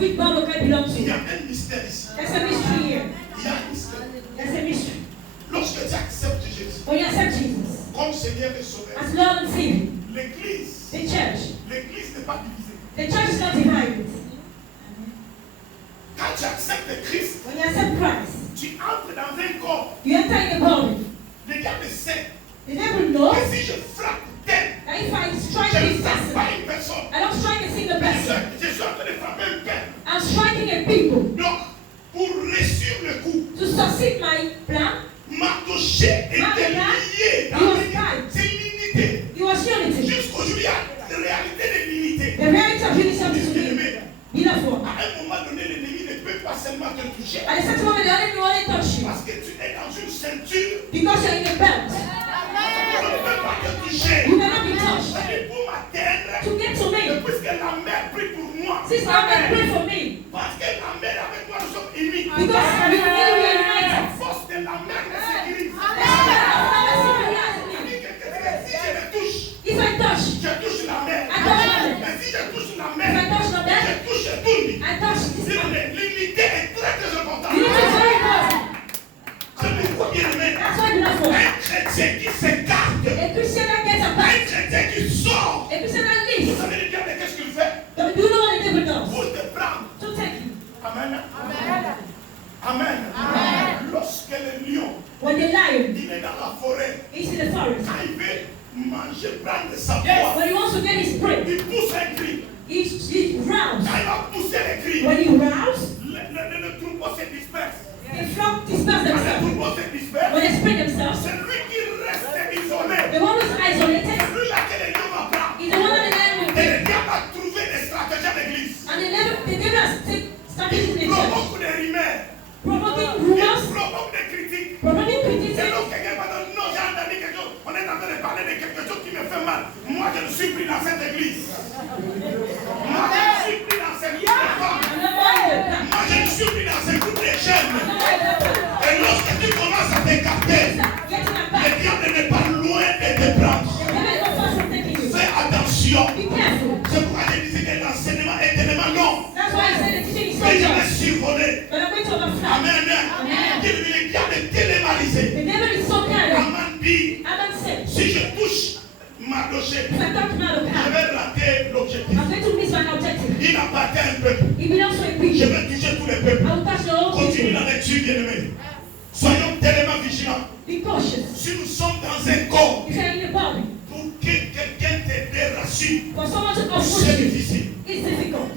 which bond of God belongs Il y to. a un mystère ici. There's a mystery here. Il y a un mystère. There's a mystery. Lorsque tu acceptes Jésus When you accept Jesus comme Seigneur et Sauveur, as Lord and Savior, l'église the church n'est pas divisée. is not divided. Quand tu acceptes Christ, When you accept Christ, tu entres dans un corps. you enter in the body. Le diable sait The devil knows que si je frappe tel, that if I strike je ne this frappe person, pas une personne. I don't strike a single Je person. suis en train de frapper un peuple. I'm striking a people. Donc, pour réussir le coup, To succeed my plan, Mardoché était lié dans l'unité. C'est l'unité. it was unity. Jusqu'aujourd'hui, il y a la réalité de l'unité. The reality of unity of this Bien-aimé, be the form. à un moment donné, l'ennemi ne peut pas seulement te toucher. At a certain moment, the enemy will only touch you Parce que tu es dans une ceinture, because you're in a belt. on ne peut pas te toucher. You cannot be touched. C'est pour m'atteindre, To get to me, puisque la mère prie pour moi. since the Lord pray for me, Parce que la mère avec moi, nous sommes unis. because we are La united. force de la mère me sécurise. Si je le touche, If I touch, je touche la mère. I touch la mère. Mais si je touche la if I mère, touch the belt, je touche tout. I touch this man. L'unité est très très importante. Unity is very important. C'est pourquoi, bien aimé, That's why we love un chrétien qui s'écarte, a Christian that gets un apart, chrétien qui sort, a Christian that vous leaves. savez le diable qu'est-ce qu'il fait? Do you know what the devil does? Pour te prendre. To take you. Amen. Amen. Lorsque le lion, When the lion il est dans la forêt, is in the forest, quand il veut manger, prendre sa proie, when he wants to get his prey, il pousse un cri. he rouse. Quand il va pousser le cri, When he rouse, le troupeau se disperse. the flock disperse Quand le themselves. troupeau se disperse, When they spread themselves, c'est lui qui reste isolé. the one who's isolated C'est lui là que le lion va prendre. is the one that the lion will Et take. le diable a trouvé des stratégies à l'église. And the devil has strategies in the Il church, provoque des rumeurs. provoking Il rumors, provoque des critiques. provoking Et criticism. donc quelqu'un va dire, non, j'ai entendu quelque chose. On est en train de parler de quelque chose qui me fait mal. Moi, je ne suis plus dans cette église. Moi, je ne suis plus dans cette église. And the one Moi, je ne suis plus dans ce groupe de jeunes. Et lorsque tu commences à t'écarter, getting le apart, diable n'est pas loin de te prendre. the devil is not far from taking you. Fais attention. Be careful. C'est pourquoi je disais que l'enseignement est tellement long. That's why I said the teaching is so Mais je vais short. survoler. But I'm going to overflow. Amen. Amen. Le diable est télémarisé. The devil is so kind. Amen dit, Amen said, si je touche Mardoché, if I touch je Malachi, vais rater l'objectif. I'm going to miss my objective. Il appartient à un peuple. It belongs to a Je people. vais toucher tous les peuples. I will touch the whole Continue people. la lecture, bien-aimés. Soyons tellement vigilants. Be cautious. Si nous sommes dans un corps, If you're in the body, pour que quelqu'un te déracine, for someone to c'est approach you, difficile. it's difficult.